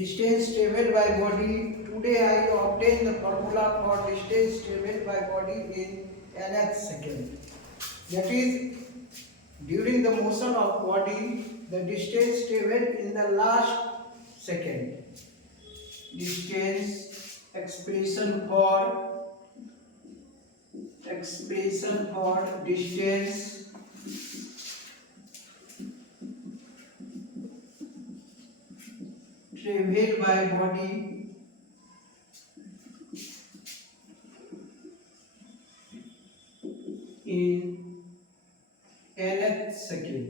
distance traveled by body. Today I obtain the formula for distance traveled by body in nth second. That is, during the motion of body, the distance traveled in the last second. Distance expression for distance traveled by body in nth second.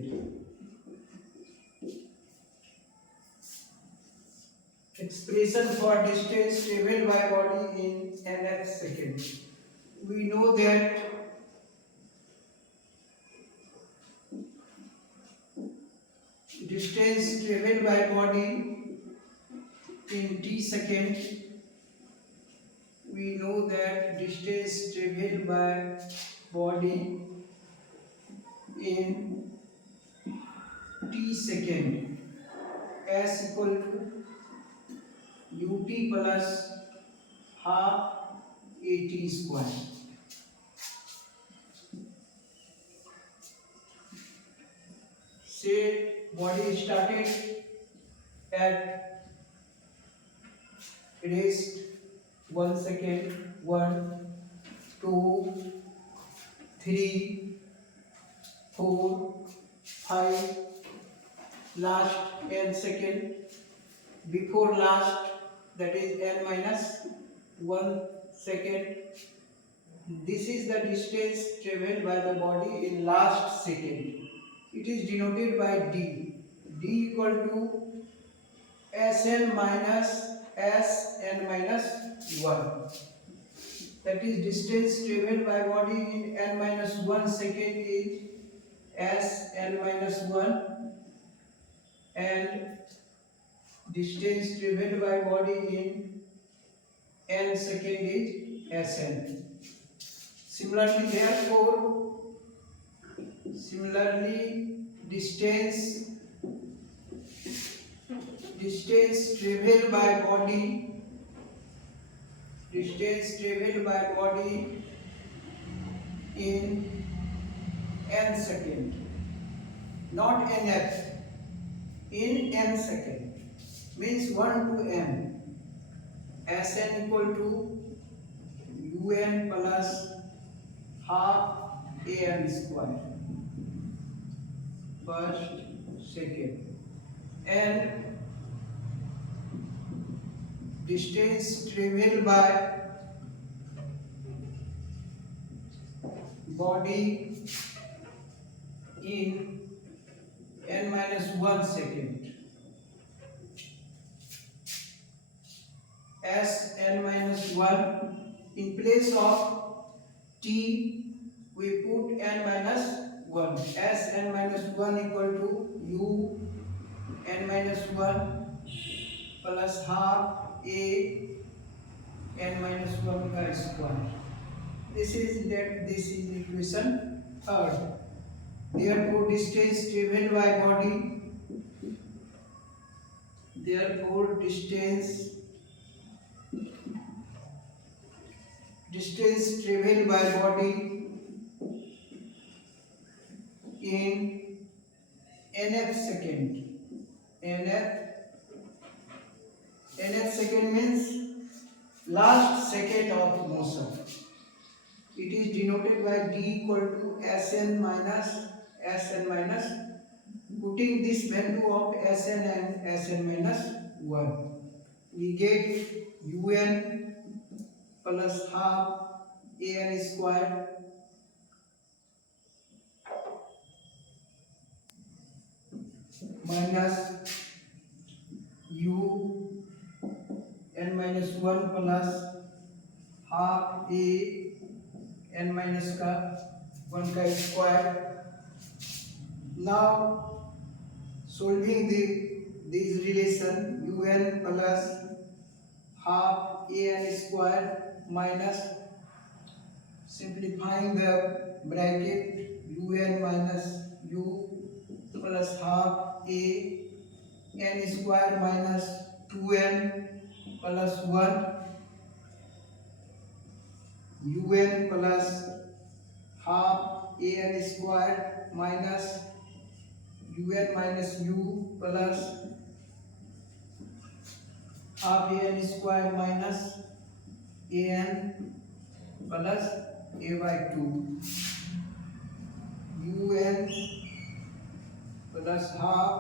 Expression for distance traveled by body in nth second. We know that distance traveled by body in t second. We know that distance traveled by body in t second s equal to ut plus half at square. Say body started at rest 1 second, 1, 2, 3, 4, 5, last n second, before last, that is n minus 1 second. This is the distance traveled by the body in last second. It is denoted by d. D equal to Sn minus Sn minus 1. That is distance traveled by body in n minus 1 second is Sn minus 1, and distance traveled by body in n second is Sn. Similarly, distance traveled by body in n second, not nth, in n second, means 1 to n. Sn equal to un plus half an square, first, second, and distance traveled by body in n minus 1 second, s n minus 1. In place of t we put n minus 1. S n minus 1 equal to u n minus 1 plus half a n minus 1 का square. This is equation third. Therefore distance traveled by body traveled by body in nth second. Nth second means last second of motion. It is denoted by d equal to Sn minus. Putting this value of Sn and Sn minus 1, we get un plus half an square minus u n minus 1 plus half a n minus का 1 का square. Now solving these relation, un plus half an square minus, simplifying the bracket, un minus u plus half a n square minus 2n plus 1 un plus half an square minus un minus u plus half an square minus an plus a by 2 un plus half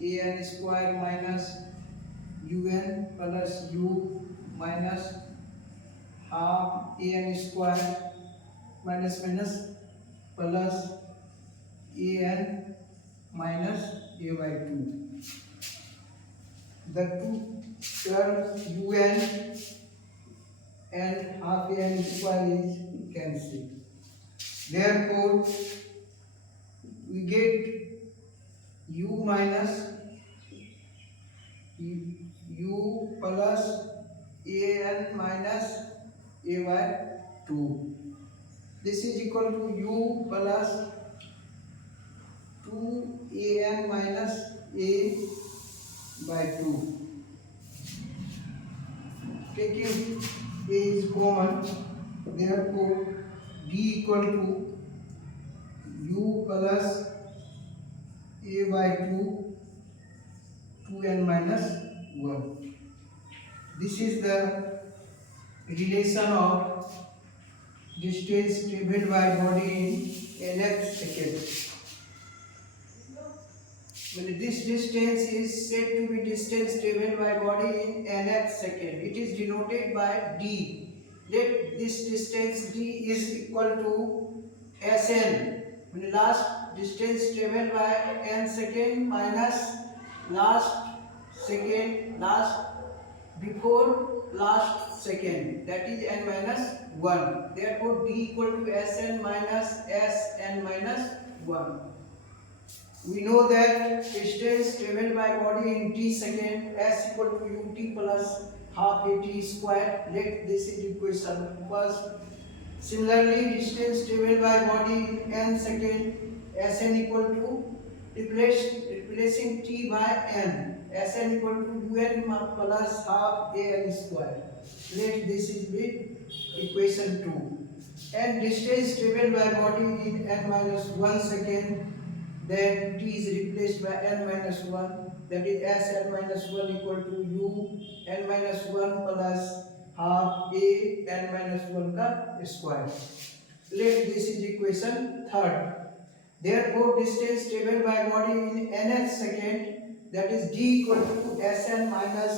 an square minus un plus u minus half an square minus plus an minus a by 2. The two terms un and half an square is cancelled. Therefore, we get u minus u plus an minus a by 2. This is equal to u plus 2an minus a by 2. Taking a is common, therefore d equal to u plus a by 2 2n minus 1. This is the relation of distance traveled by body in nth second. When this distance is said to be distance traveled by body in nth second, it is denoted by d. Let this distance d is equal to Sn. When last distance traveled by n second minus last second last before last second, that is n minus 1. Therefore d equal to Sn minus Sn minus 1. We know that distance traveled by body in t second s equal to ut plus half at square. Let this is equation first. Similarly, distance traveled by body in n second Sn equal to replacing t by n. Sn equal to un plus half an square. Let this is be equation 2. And distance traveled by body in n minus 1 second, then t is replaced by n minus 1, that is Sn minus 1 equal to u n minus 1 plus half a n minus 1 का square. Let this is equation third. Therefore distance traveled by body in nth second, that is d equal to Sn minus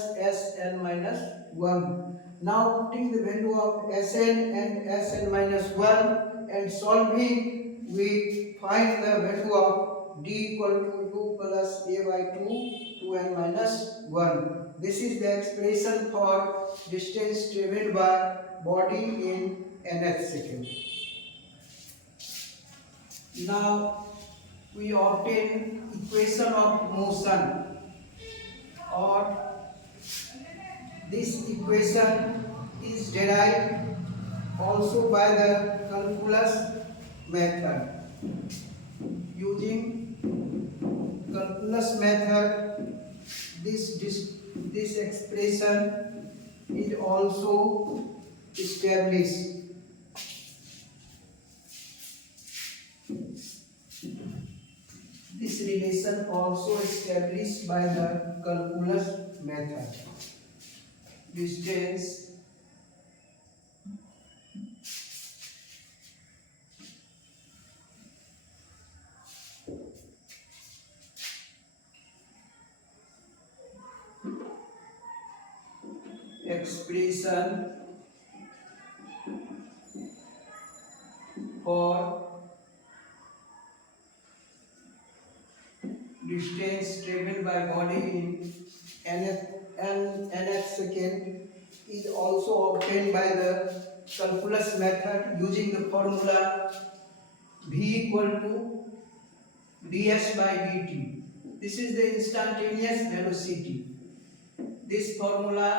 1. Now putting the value of Sn and Sn minus 1 and solving, we find the value of d equal to u plus a by 2 2n minus 1. This is the expression for distance traveled by body in nth second. Now we obtain equation of motion, or this equation is derived also by the calculus method. Using calculus method, this expression is also established. This relation also established by the calculus method. Distance expression for distance traveled by body in nth second is also obtained by the calculus method using the formula v equal to ds by dt. This is the instantaneous velocity. This formula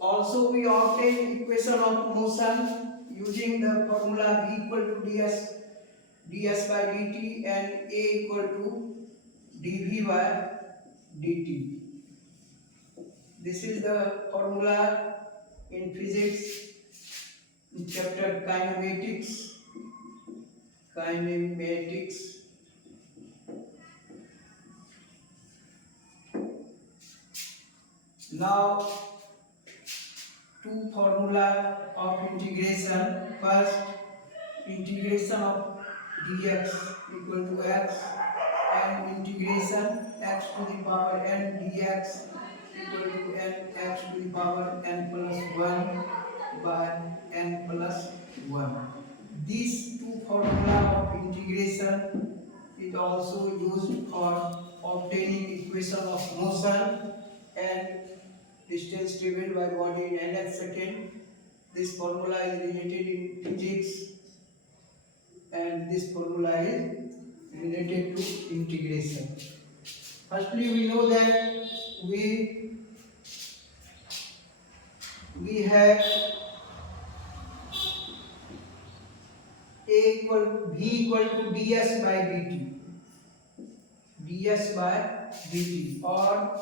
also we obtain equation of motion using the formula v equal to ds by dt and a equal to dv by dt. This is the formula in physics in chapter kinematics. Kinematics. Now, two formula of integration. First, integration of dx equal to x, and integration x to the power n dx equal to n x to the power n plus 1 by n plus 1. These two formula of integration is also used for obtaining equation of motion and distance traveled by body in nth second. This formula is related in physics, and this formula is related to integration. Firstly, we know that we have v equal to ds by dt, ds by dt, or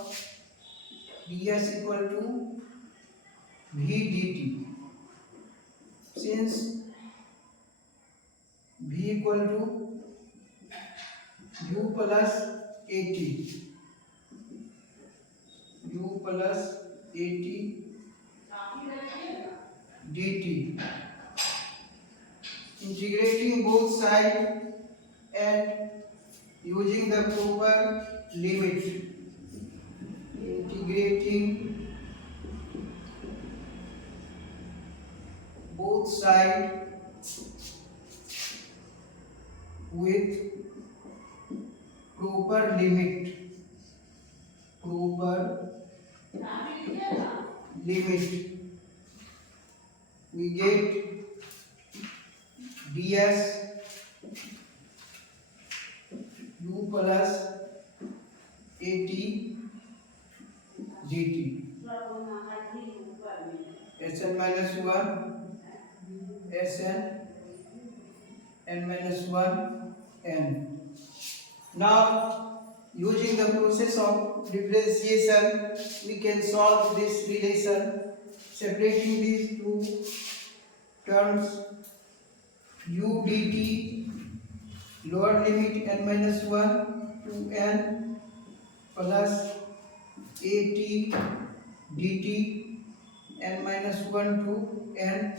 ds equal to v dt. Since v equal to u plus at, u plus at dt, integrating both sides and using the proper limit, integrating both sides with proper limit, we get ds u plus at dt, Sn minus 1 Sn n minus 1 n. Now, using the process of differentiation, we can solve this relation, separating these two terms. U dt, lower limit n minus 1 to n, plus at dt n minus 1 to n.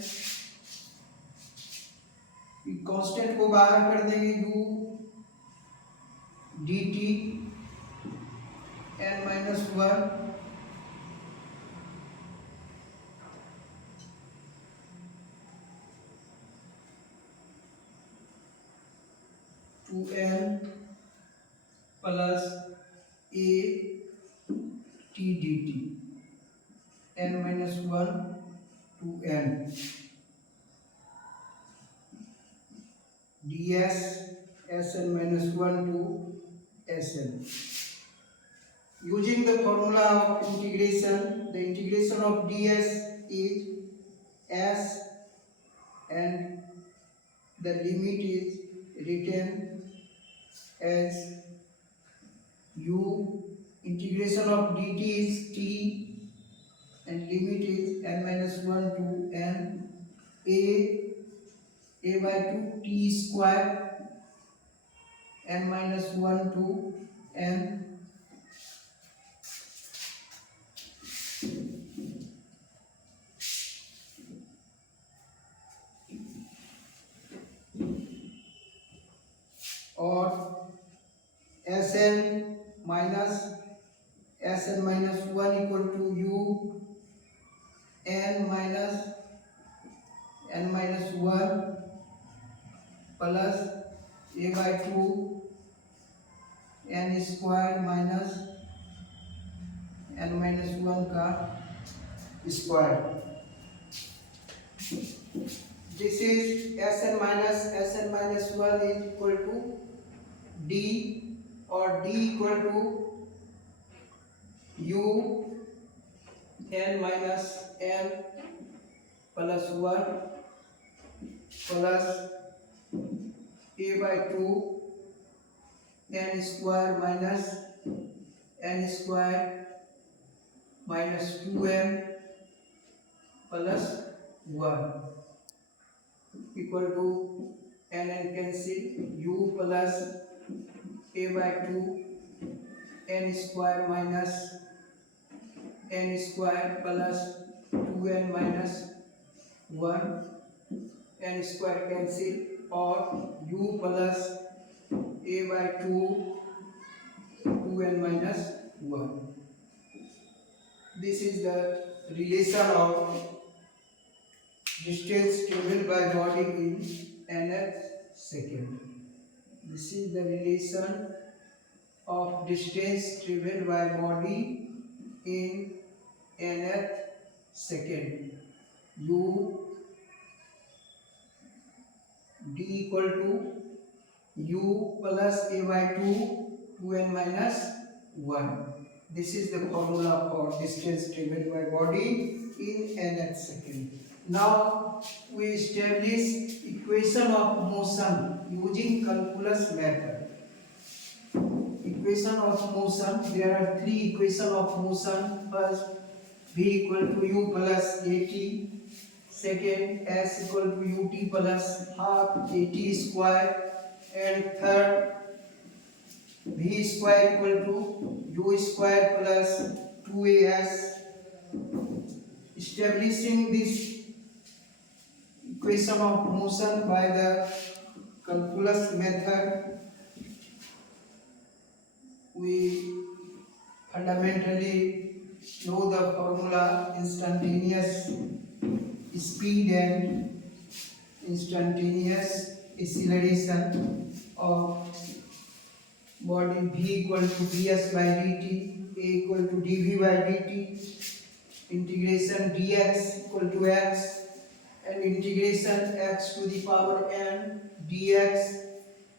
Constant को बाहर कर देंगे, u dt n minus 1 to n plus a t dt n minus 1 to n, ds Sn minus 1 to Sn. Using the formula of integration, the integration of ds is s, and the limit is written as u. Integration of dt is t, and limit is n minus 1 to n, a by 2 t square n minus 1 to n, or Sn minus 1 equal to u n minus 1 plus a by 2 n square minus n minus 1 का square. This is Sn minus 1 is equal to d, or d equal to u n minus n plus 1 plus a by 2 n square minus n square minus 2m plus 1 equal to n cancel u plus a by 2 n square minus n square plus 2n minus 1 n square cancel or u plus a by 2 2n minus 1. This is the relation of distance traveled by body in nth second. This is the relation of distance traveled by body in nth second. U d equal to u plus a by 2 2n minus 1. This is the formula for distance traveled by body in nth second. Now we establish equation of motion using calculus method. Equation of motion, there are three equation of motion. First, v equal to u plus at. Second, s equal to ut plus half at square. And third, v square equal to u square plus 2as. Establishing this equation of motion by the calculus method, we fundamentally know the formula instantaneous speed and instantaneous acceleration of body. V equal to vs by dt, a equal to dv by dt, integration dx equal to x, and integration x to the power n dx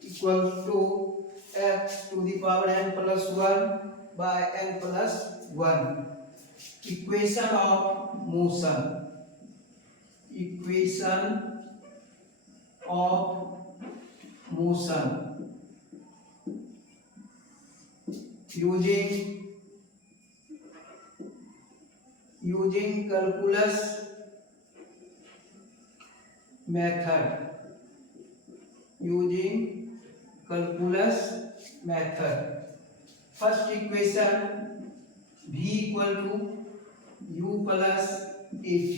equal to x to the power n plus 1 by n plus 1. Equation of motion. Equation of motion using calculus method. Using calculus method. First equation, v equal to u plus at.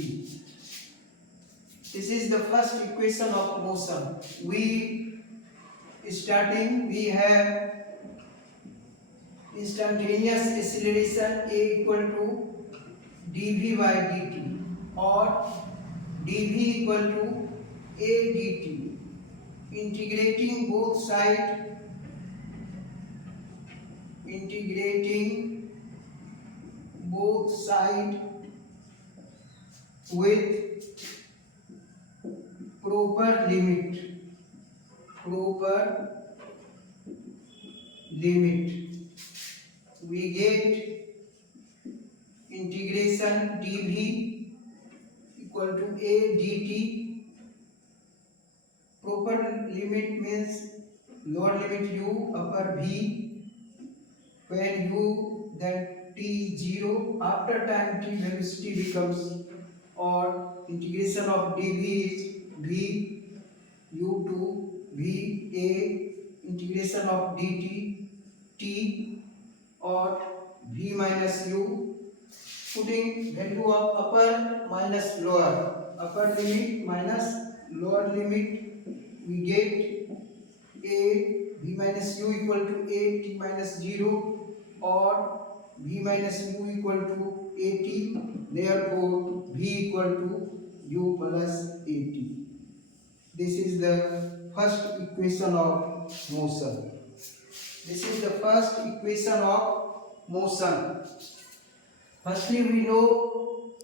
This is the first equation of motion. We have instantaneous acceleration a equal to dv by dt or dv equal to a dt. Integrating both sides with proper limit, we get integration dv equal to a dt. Proper limit means lower limit u, upper v, when u then t is 0, after time t velocity becomes, or integration of dv is v u to v a, integration of dt t, or v minus u. Putting value of upper minus lower, upper limit minus lower limit, we get a v minus u equal to a t minus 0 or v minus u equal to a t. Therefore v equal to u plus a t. This is the first equation of motion. This is the first equation of motion. Firstly, we know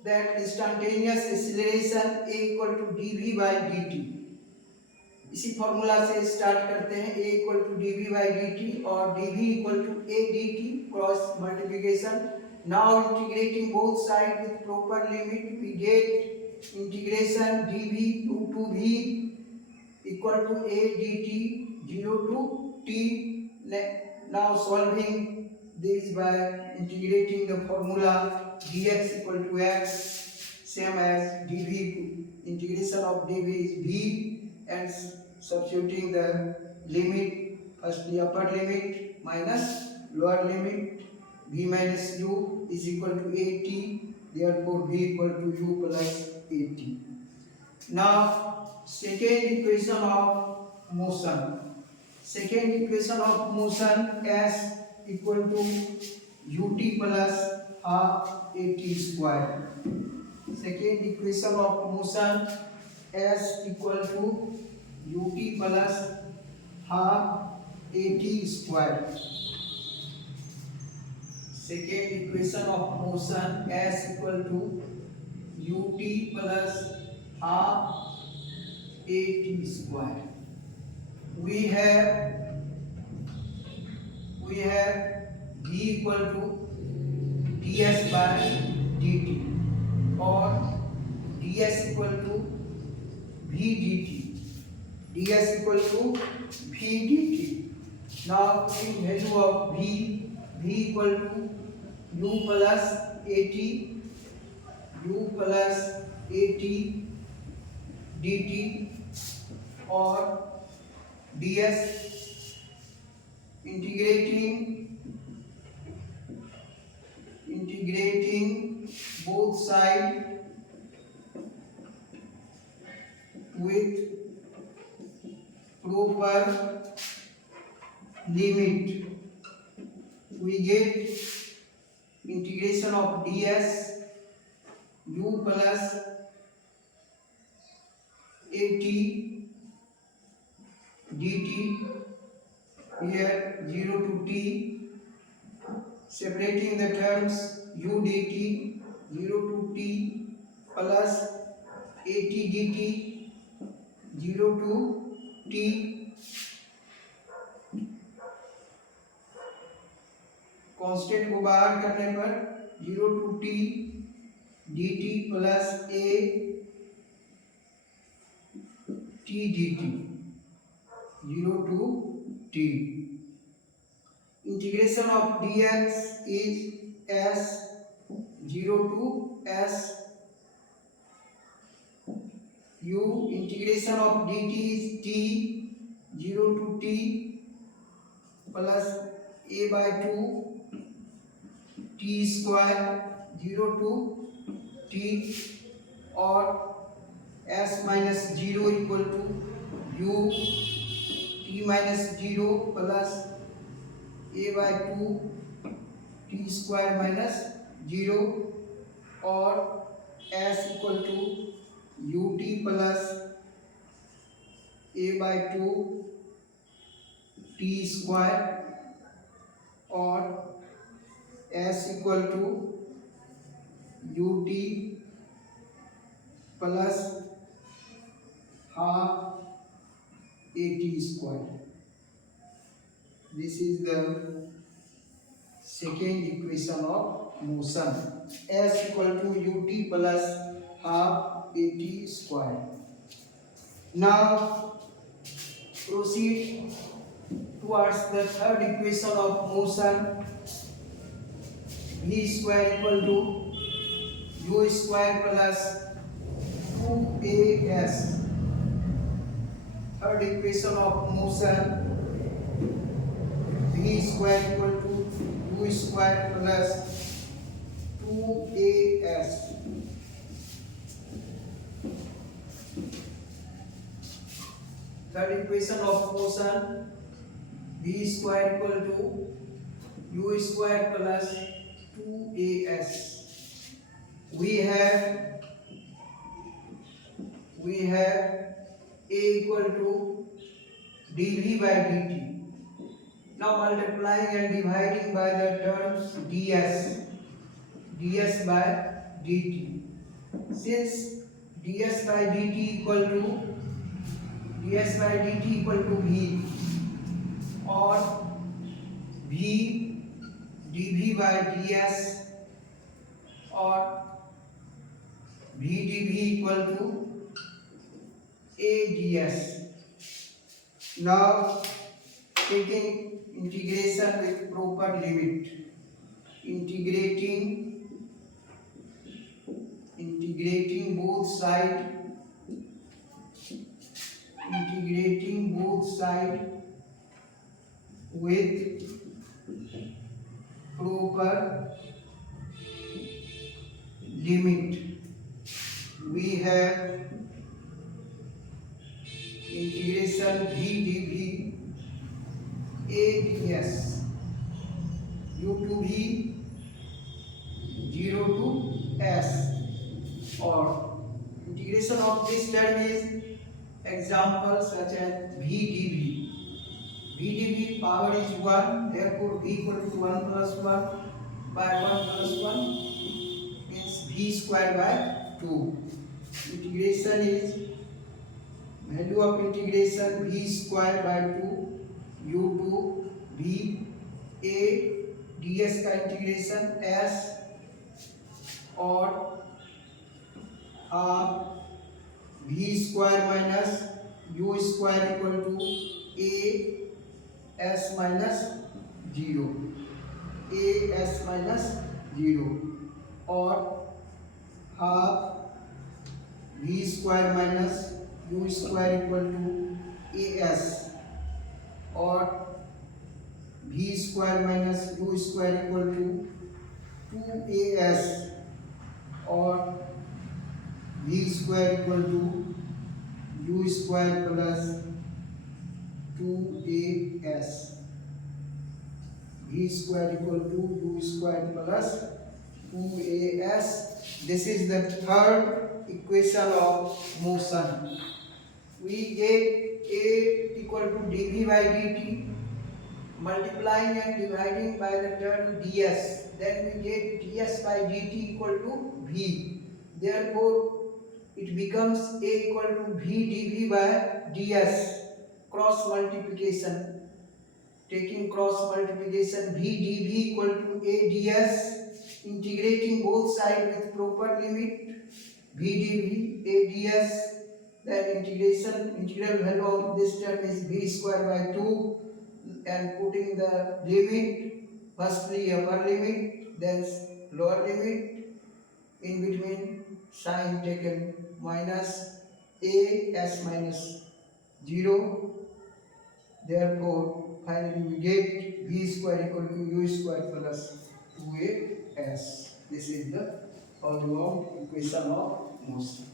that instantaneous acceleration a equal to dv by dt. इसी formula से start करते हैं, a equal to dv by dt और dv equal to a dt cross multiplication. Now integrating both sides with proper limit, we get integration dv to v equal to a dt 0 to t. Now solving this by integrating the formula dx equal to x, same as dv, integration of dv is v, and substituting the limit, first the upper limit minus lower limit, v minus u is equal to at, therefore v equal to u plus at. Now second equation of motion, second equation of motion s equal to ut plus half at square. Second equation of motion s equal to ut plus half at square. Second equation of motion s equal to ut plus half at square. We have v equal to ds by dt or ds equal to v dt, ds equal to v dt. Now in value of v equal to u plus at, u plus at dt or ds integrating both sides with proper limit, we get integration of ds u plus at dt, here 0 to t, separating the terms u dt 0 to t plus at dt 0 to t, constant को बाहर करने पर 0 to t dt plus a t dt 0 to t. Integration of dx is s 0 to s u, integration of dt is t 0 to t plus a by 2 t square 0 to t और s minus 0 equal to u t minus 0 plus a by 2 t square minus 0 और s equal to ut plus a by 2 t square और s equal to ut plus half at square. This is the second equation of motion, s equal to ut plus half at square. Now proceed towards the third equation of motion, v square equal to u square plus 2as. Third equation of motion, v square equal to u square plus 2as. Third equation of motion, v square equal to u square plus 2as. We have a equal to dv by dt. Now multiplying and dividing by the terms ds by dt. Since ds by dt equal to v or v dv by ds or v dv equal to a ds. Now taking integration with proper limit, integrating both side with proper limit, we have integration v dv a ds u to v 0 to s, or integration of this term is example such as v dv. v dv power is 1, therefore v equal to 1 plus 1 by 1 plus 1 means v square by 2. Integration is value of integration v square by 2 u to v a ds का integration s और v square minus u square equal to a s minus 0 और half v square minus u square equal to a s और v square minus u square equal to 2as और v square equal to u square plus 2as, v square equal to u square plus 2as. This is the third equation of motion. We get a equal to dv by dt, multiplying and dividing by the term ds, then we get ds by dt equal to v. Therefore it becomes a equal to v dv by ds, cross multiplication. Taking cross multiplication, v dv equal to a ds, integrating both sides with proper limit, v dv a ds, then integral value of this term is v square by 2, and putting the limit, firstly upper limit, then lower limit, in between sign taken minus a s minus 0. Therefore finally we get v square equal to u square plus 2as. This is the all-round equation of motion.